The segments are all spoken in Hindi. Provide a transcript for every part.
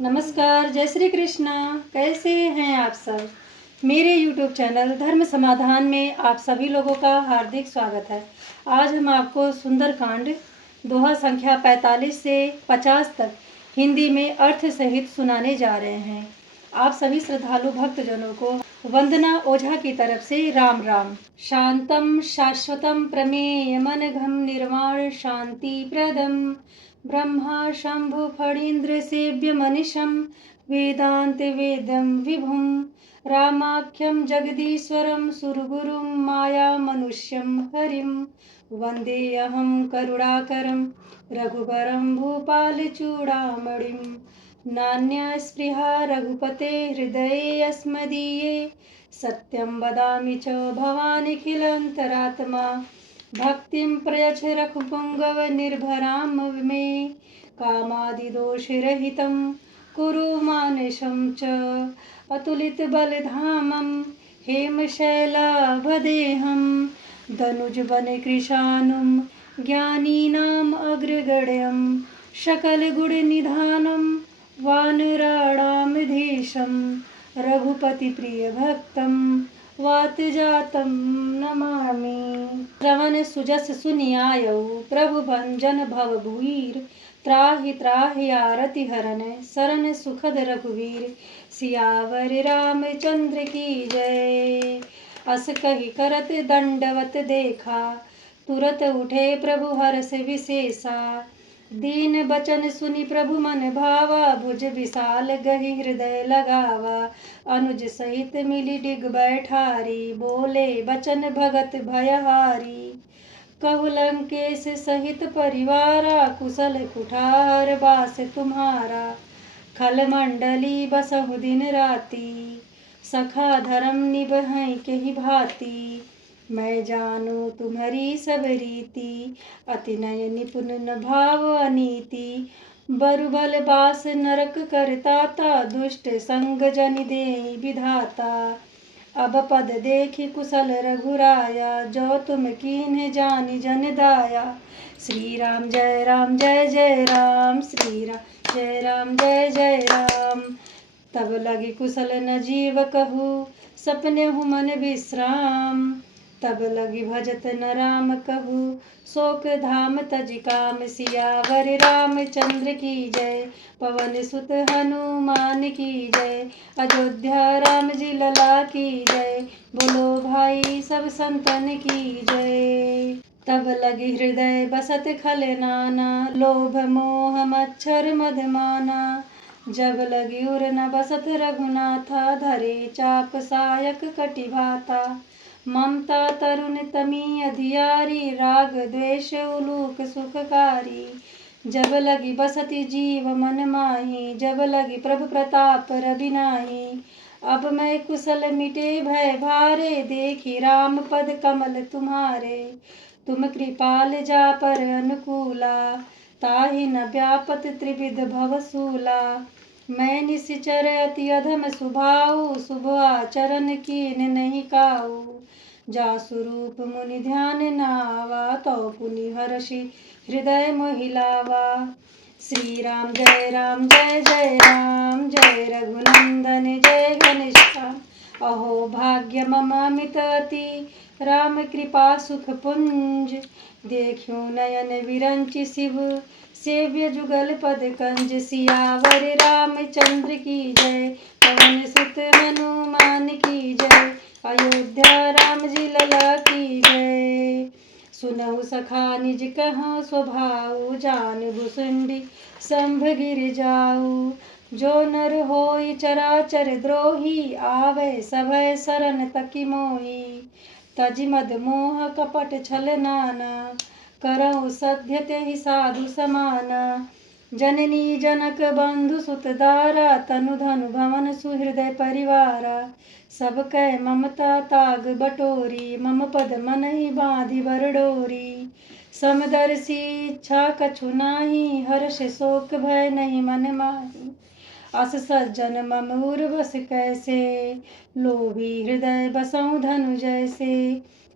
नमस्कार, जय श्री कृष्णा। कैसे हैं आप सब? मेरे YouTube चैनल धर्म समाधान में आप सभी लोगों का हार्दिक स्वागत है। आज हम आपको सुंदरकांड दोहा संख्या 45 से 50 तक हिंदी में अर्थ सहित सुनाने जा रहे हैं। आप सभी श्रद्धालु भक्तजनों को वंदना ओझा की तरफ से राम राम। शांतम शाश्वतम प्रमेयमनघम निर्वाण शांति प्रदम ब्रह्मा शंभु फणीन्द्र सेव्य मनिशं वेदांत वेदं विभुं रामाख्यं जगदीश्वरं सुरगुरुं माया मनुष्यं हरिं वन्देऽहं करुणाकरं रघुवरं भूपालचूडामणिं नान्यस्पृहा रघुपते हृदये अस्मदीये सत्यं वदामि च भवानिखिलान्तरात्मा भक्तिं प्रयच्छ रघुपुङ्गव निर्भरां मे कामादिदोषरहितं कुरु मानसं च अतुलितबलधामं हेमशैलाभदेहं दनुजवनकृशानुं ज्ञानीनाम् अग्रगण्यं सकलगुणनिधानं वानराणामधीशं रघुपतिप्रियभक्तं वातजातं नमामि। श्रवण सुजस सुनियायौ प्रभु भंजन भव भूईर त्राहि त्राहि आरति हरन शरण सुखद रघुवीर सियावर रामचंद्र की जय। अस कही करत दंडवत देखा तुरत उठे प्रभु हर्ष विशेषा दीन बचन सुनि प्रभु मन भावा भुज विशाल गहि हृदय लगावा अनुज सहित मिली डिग बैठारी बोले बचन भगत भयहारी कहु लंकेश सहित परिवारा कुशल कुठार बास तुम्हारा खल मंडली बसहु दिन राती सखा धर्म निभहि केहि भांति मैं जानू तुम्हारी सब रीति अति नय निपुण न भाव अनीति बरुबल बास नरक करताता दुष्ट संग जन दे विधाता अब पद देखी कुशल रघुराया जो तुम कीन्ह जानि जन दाया श्री राम जय राम श्री राम जय जय राम। तब लगी कुशल न जीव कहू सपने हूँ मन विश्राम तब लगी भजत न राम कहू शोक धाम तज काम सियावर रामचंद्र की जय पवन सुत हनुमान की जय अयोध्या राम जी लला की जय बोलो भाई सब संतन की जय। तब लगी हृदय बसत खल नाना लोभ मोह मच्छर मधमाना जब लगी उर न बसत रघुनाथा धरे चाप सायक कटिभाता ममता तरुण तमी अधियारी राग द्वेष उलूक सुखकारी जब लगी बसती जीव मन माही जब लगी प्रभु प्रताप रविनाही अब मैं कुशल मिटे भय भारे देखी राम पद कमल तुम्हारे तुम कृपाल जा पर अनुकूला ताहि न व्यापत त्रिविध भवसूला मैं निश्चर अति अधम स्वभाव शुभ आचरण कीन नहीं काऊ जा स्वरूप मुनि ध्यान नावा तो पुनि हर्षि हृदय मोहिलावा श्री राम जय राम जय रघुनंदन जय घनश्याम अहो भाग्य ममामित अति राम कृपा सुख पुंज देखियो नयन विरंचि शिव सेव्य जुगल पद कंज सियावर रामचंद्र की जय पवन सुत हनुमान की जय अयोध्या राम जी लला की जय। सुनहु सखा निज कहाँ स्वभाव जान भुसुंडी संभ गिर जाऊ जो नर होई चराचर द्रोही आवे सभय शरण तकी मोही तजि मद मोह कपट छल नाना करहु सध्य तेहि साधु समाना जननी जनक बंधु सुत दारा तनु धनु भवन सुहृदय परिवारा सब कै ममता ताग बटोरी मम पद मनहि बाँधि बर डोरी समदर्शी इच्छा कछु नाही हर्ष शोक भय नहीं मन माही अस सज्जन मम उर्वस कैसे लोभी हृदय बसऊँ धनु जैसे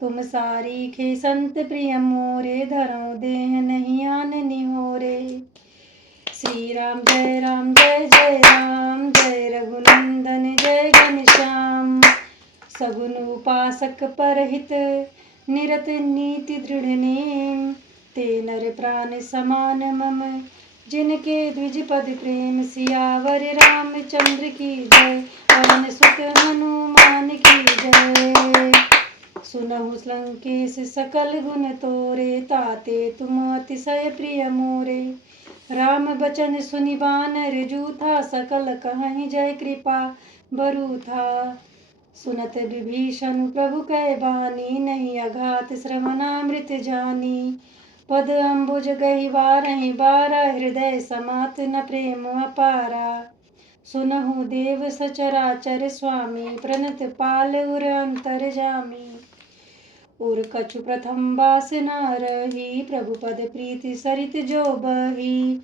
तुम सारीखे संत प्रिय मोरे धरऊँ देह नहीं आन निहोरे श्री राम जय जय राम, जय रघुनंदन जय घनश्याम। सगुन उपासक परहित, निरत नीति दृढ़ नेम। ते नर प्राण समान मम, जिनके द्विज पद प्रेम। सियावर रामचंद्र की जय, पवन सुत हनुमान की जय। सुनहु लंकेश सकल गुण तोरे, ताते तुम अतिशय प्रिय मोरे। राम बचन सुनि बानर जूथा, सकल कहहि जय कृपा बरु था। सुनत विभीषण प्रभु कै बानी, नहीं अघात श्रवणामृत जानी। पद अम्बुज गहि बारहि बारा, हृदय समात न प्रेम अपारा। सुनहु देव सचराचर स्वामी, प्रणत पाल उर अंतर जामी। उर कछु प्रथम बास न रही, प्रभु पद प्रीति सरित जो बही।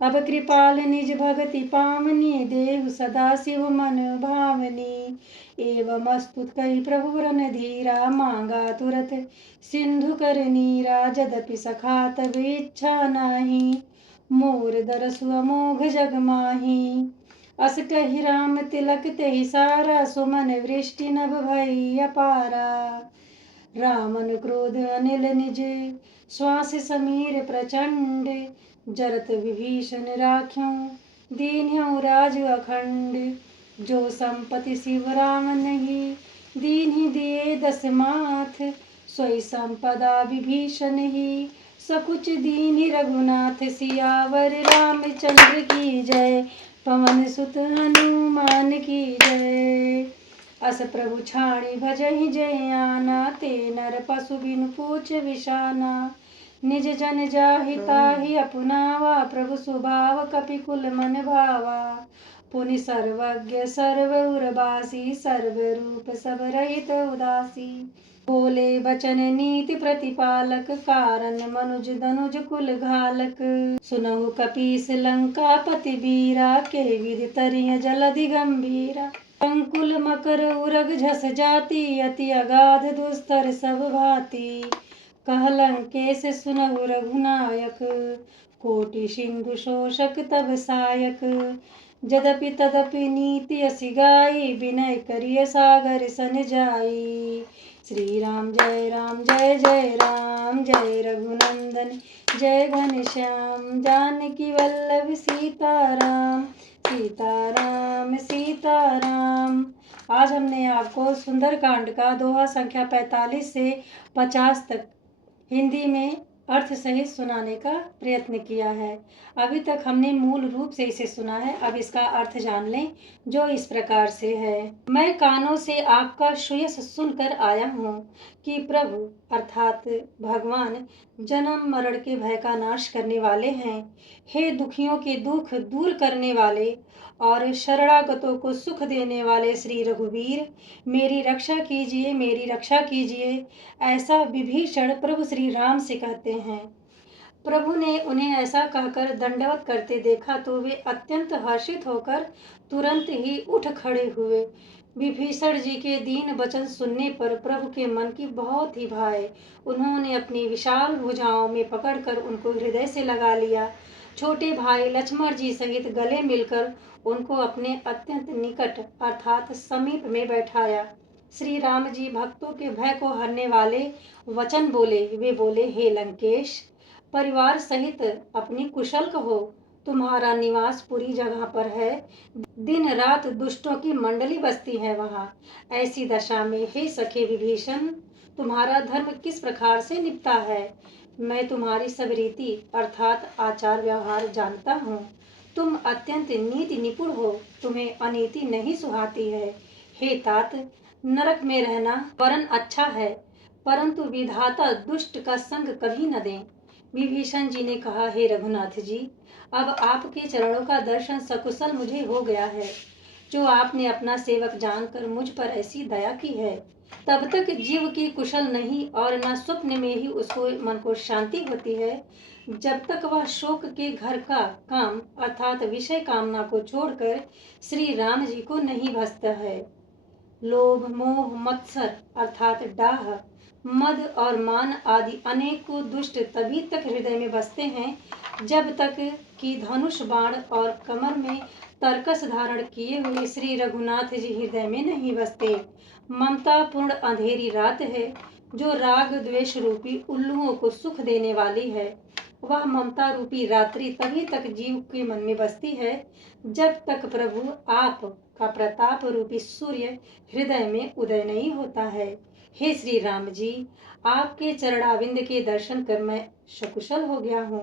अब कृपाल निज भगति पावनी, देहु सदा शिव मन भावनी। एवं अस्तुत कही प्रभु रन धीरा, मांगा तुरत सिंधु कर नीरा। जदपि सखा तब इच्छा नाही, मोर दरसु अमोघ जग माही। अस कही राम तिलक तेहि सारा, सुमन वृष्टि नभ भई अपारा। रामन क्रोध अनिल निज, श्वास समीर प्रचंड। जरत विभीषण राख्यों, दीन्ह्यों राज अखंड। जो संपत्ति शिव राम नहीं, दीन्हि दिए दस माथ। सोई संपदा विभीषण ही, सकुच दीन्हि रघुनाथ। सियावर रामचंद्र की जय, पवन सुत हनुमान की जय। अस प्रभु छाड़ी भजहि जय आना, ते नर पशु बिनु पूछ विषाना। निज जन जाहि ताहि अपनावा, प्रभु स्वभाव कपिकुल मन भावा। पुनि सर्वज्ञ सर्व उर्वासी, सर्व रूप सब रहित उदासी। बोले बचन नीति प्रतिपालक, कारण मनुज धनुज कुल घालक। सुनहु कपीस लंका पति बीरा, के विधि तरिय जलधि गंभीरा। अंकुल मकर उरग झस जाति, अति अगाध दुस्तर सब भांति। कह लंकेश सुनहु रघुनायक, कोटि सिंधु शोषक तब सायक। जदपि तदपि नीति असि गाई, विनय करिय सागर सन जाई। श्री राम जय जय राम, जय रघुनंदन जय घनश्याम। जानकी वल्लभ सीताराम, सीताराम सीताराम। आज हमने आपको सुंदरकांड का दोहा संख्या 45 से 50 तक हिंदी में अर्थ सहित सुनाने का प्रयत्न किया है। अभी तक हमने मूल रूप से इसे सुना है, अब इसका अर्थ जान लें, जो इस प्रकार से है। मैं कानों से आपका श्रेयस सुनकर आया हूँ कि प्रभु अर्थात भगवान जन्म मरण के भय का नाश करने वाले हैं। हे दुखियों के दुख दूर करने वाले और शरणागतों को सुख देने वाले श्री रघुवीर, मेरी रक्षा कीजिए, मेरी रक्षा कीजिए। ऐसा विभीषण प्रभु श्री राम से कहते हैं। प्रभु ने उन्हें ऐसा कहकर दंडवत करते देखा तो वे अत्यंत हर्षित होकर तुरंत ही उठ खड़े हुए। विभीषण जी के दीन वचन सुनने पर प्रभु के मन की बहुत ही भाए। उन्होंने अपनी विशाल भुजाओं में पकड़कर उनको हृदय से लगा लिया। छोटे भाई लक्ष्मण जी सहित गले मिलकर उनको अपने अत्यंत निकट अर्थात समीप में बैठाया। श्री राम जी भक्तों के भय को हरने वाले वचन बोले। वे बोले, हे लंकेश, परिवार सहित अपनी कुशल कहो। तुम्हारा निवास पूरी जगह पर है, दिन रात दुष्टों की मंडली बसती है वहाँ। ऐसी दशा में हे सखे विभीषण, तुम्हारा धर्म किस प्रकार से निपटा है। मैं तुम्हारी सब रीति अर्थात आचार व्यवहार जानता हूँ। तुम अत्यंत नीति निपुण हो, तुम्हें अनीति नहीं सुहाती है। हे तात, नरक में रहना वरन अच्छा है, परंतु विधाता दुष्ट का संग कभी न दें। विभीषण जी ने कहा, हे रघुनाथ जी, अब आपके चरणों का दर्शन सकुशल मुझे हो गया है। जो आपने अपना सेवक जानकर मुझ पर ऐसी दया की है। तब तक जीव की कुशल नहीं और न स्वप्न में ही उसको मन को शांति होती है, जब तक वह शोक के घर का काम अर्थात विषय कामना को छोड़कर श्री राम जी को नहीं भजता है। लोभ मोह मत्सर अर्थात डाह मद और मान आदि अनेकों दुष्ट तभी तक हृदय में बसते हैं जब तक कि धनुष बाण और कमर में तरकस धारण किए हुए श्री रघुनाथ जी हृदय में नहीं बसते। ममता पूर्ण अंधेरी रात है जो राग द्वेष रूपी उल्लुओं को सुख देने वाली है। वह ममता रूपी रात्रि तभी तक जीव के मन में बसती है जब तक प्रभु आप का प्रताप रूपी सूर्य हृदय में उदय नहीं होता है। हे श्री राम जी, आपके चरणाविंद के दर्शन कर मैं सकुशल हो गया हूँ।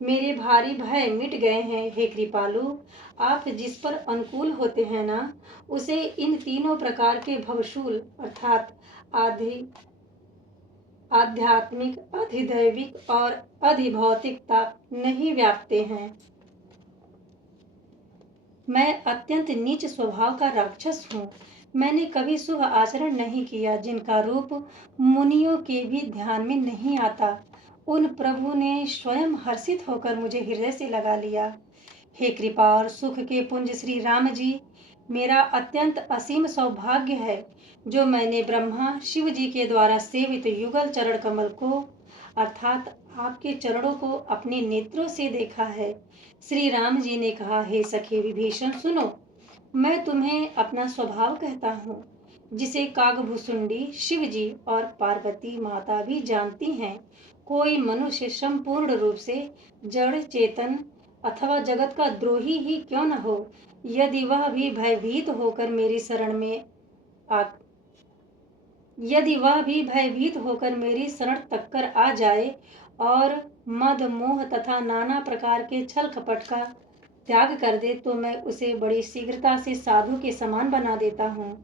मेरे भारी भय मिट गए हैं। हे कृपालु, आप जिस पर अनुकूल होते हैं ना, उसे इन तीनों प्रकार के भवशूल अर्थात आधि आध्यात्मिक, अधिदैविक और अधिभौतिक ताप नहीं व्यापते हैं। मैं अत्यंत नीच स्वभाव का राक्षस हूँ। मैंने कभी शुभ आचरण नहीं किया जिनका रूप मुनियों के भी ध्यान में नहीं आता। उन प्रभु ने स्वयं हर्षित होकर मुझे हृदय से लगा लिया। हे कृपा और सुख के पुंज श्री राम जी, मेरा अत्यंत असीम सौभाग्य है जो मैंने ब्रह्मा शिव जी के द्वारा सेवित युगल चरण कमल को अर्थात आपके चरणों को अपने नेत्रों से देखा है। श्री राम जी ने कहा, हे सखे विभीषण सुनो, मैं तुम्हें अपना स्वभाव कहता हूँ जिसे कागभूषुंडी शिव जी और पार्वती माता भी जानती हैं। कोई मनुष्य संपूर्ण रूप से जड़ चेतन अथवा जगत का द्रोही ही क्यों न हो, यदि वह भी भयभीत होकर मेरी शरण में आ मेरी शरण तक कर आ जाए और मद मोह तथा नाना प्रकार के छल कपट का त्याग कर दे तो मैं उसे बड़ी शीघ्रता से साधु के समान बना देता हूँ।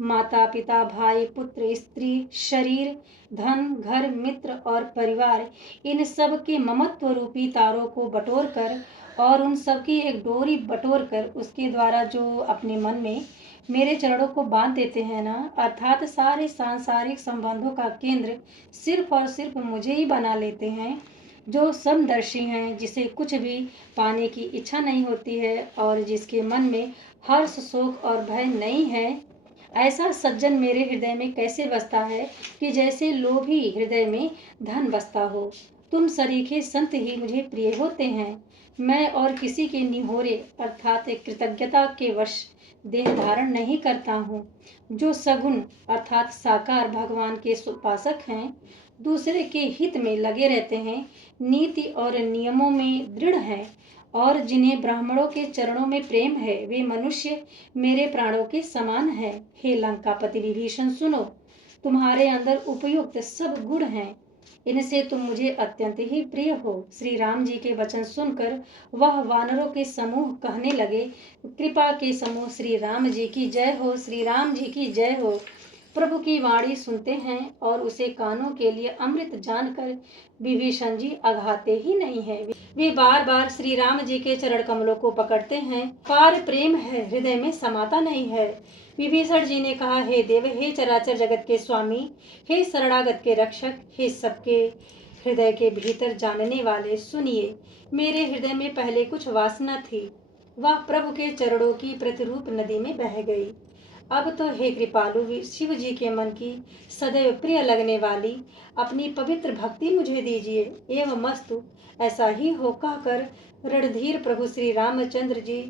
माता पिता भाई पुत्र स्त्री शरीर धन घर मित्र और परिवार इन सब के ममत्व रूपी तारों को बटोर कर और उन सब की एक डोरी बटोर कर उसके द्वारा जो अपने मन में मेरे चरणों को बांध देते हैं ना, अर्थात सारे सांसारिक संबंधों का केंद्र सिर्फ और सिर्फ मुझे ही बना लेते हैं, जो समदर्शी हैं, जिसे कुछ भी पाने की इच्छा नहीं होती है और जिसके मन में हर्ष शोक और भय नहीं है, ऐसा सज्जन मेरे हृदय में कैसे बसता है कि जैसे लोभी हृदय में धन बसता हो। तुम सरीखे संत ही मुझे प्रिय होते हैं। मैं और किसी के निहोरे अर्थात कृतज्ञता के वश देह धारण नहीं करता हूँ। जो सगुण अर्थात साकार भगवान के उपासक हैं, दूसरे के हित में लगे रहते हैं, नीति और नियमों में दृढ़ हैं और जिन्हें ब्राह्मणों के चरणों में प्रेम है, वे मनुष्य मेरे प्राणों के समान हैं। हे लंकापति विभीषण सुनो, तुम्हारे अंदर उपयुक्त सब गुण हैं, इनसे तुम मुझे अत्यंत ही प्रिय हो। श्री राम जी के वचन सुनकर वह वानरों के समूह कहने लगे, कृपा के समूह श्री राम जी की जय हो, श्री राम जी की जय हो। प्रभु की वाणी सुनते हैं और उसे कानों के लिए अमृत जानकर विभीषण जी अघाते ही नहीं है। वे बार बार श्री राम जी के चरण कमलों को पकड़ते हैं। पार प्रेम है, हृदय में समाता नहीं है। विभीषण जी ने कहा, हे देव, हे चराचर जगत के स्वामी, हे शरणागत के रक्षक, हे सबके हृदय के भीतर जानने वाले, सुनिए। मेरे हृदय में पहले कुछ वासना थी, वह प्रभु के चरणों की प्रतिरूप नदी में बह गई। अब तो हे कृपालु शिव जी के मन की सदैव प्रिय लगने वाली अपनी पवित्र भक्ति मुझे दीजिए। एवं मस्तु, ऐसा ही हो कहकर रणधीर प्रभु श्री रामचंद्र जी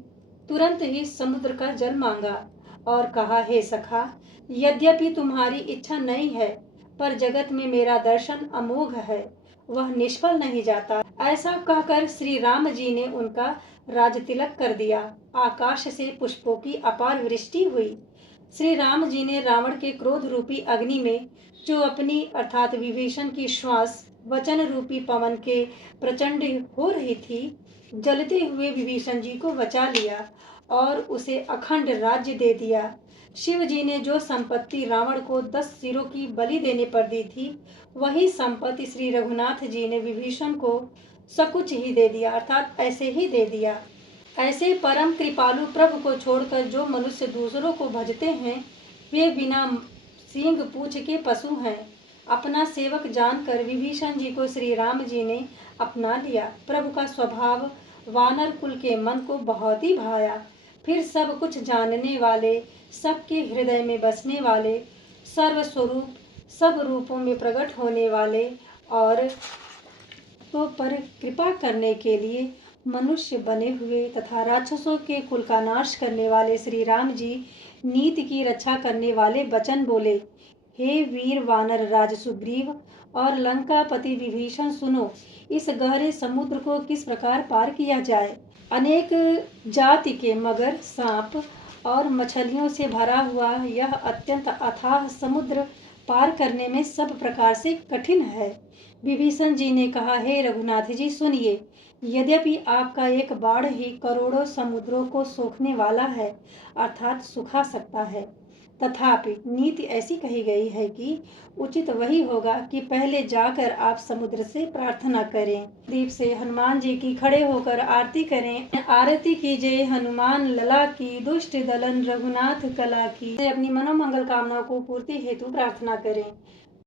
तुरंत ही समुद्र का जल मांगा और कहा, हे सखा, यद्यपि तुम्हारी इच्छा नहीं है, पर जगत में मेरा दर्शन अमोघ है, वह निष्फल नहीं जाता। ऐसा कहकर श्री राम जी ने उनका राज तिलक कर दिया। आकाश से पुष्पों की अपार वृष्टि हुई। श्री राम जी ने रावण के क्रोध रूपी अग्नि में जो अपनी अर्थात विभीषण की श्वास वचन रूपी पवन के प्रचंड हो रही थी, जलते हुए विभीषण जी को बचा लिया और उसे अखंड राज्य दे दिया। शिव जी ने जो संपत्ति रावण को 10 सिरों की बलि देने पर दी थी, वही संपत्ति श्री रघुनाथ जी ने विभीषण को सकुच ही दे दिया, अर्थात ऐसे ही दे दिया। ऐसे परम कृपालु प्रभु को छोड़कर जो मनुष्य दूसरों को भजते हैं, वे बिना सींग पूछ के पशु हैं। अपना सेवक जानकर विभीषण जी को श्री राम जी ने अपना लिया। प्रभु का स्वभाव वानर कुल के मन को बहुत ही भाया। फिर सब कुछ जानने वाले, सबके हृदय में बसने वाले, सर्वस्वरूप सब रूपों में प्रकट होने वाले और तो पर कृपा करने के लिए मनुष्य बने हुए तथा राक्षसों के कुल का नाश करने वाले श्री राम जी नीति की रक्षा करने वाले वचन बोले। हे वीर वानर राज सुग्रीव और लंकापति विभीषण, सुनो, इस गहरे समुद्र को किस प्रकार पार किया जाए। अनेक जाति के मगर, सांप और मछलियों से भरा हुआ यह अत्यंत अथाह समुद्र पार करने में सब प्रकार से कठिन है। विभीषण जी ने कहा, हे रघुनाथ जी सुनिए, यद्यपि आपका एक बाढ़ ही करोड़ों समुद्रों को सोखने वाला है, अर्थात सुखा सकता है, तथापि नीति ऐसी कही गई है कि उचित वही होगा कि पहले जाकर आप समुद्र से प्रार्थना करें। दीप से हनुमान जी की खड़े होकर आरती करें। आरती कीजिए हनुमान लला की, दुष्ट दलन रघुनाथ कला की। अपनी मनोमंगल कामनाओं को पूर्ति हेतु प्रार्थना करें।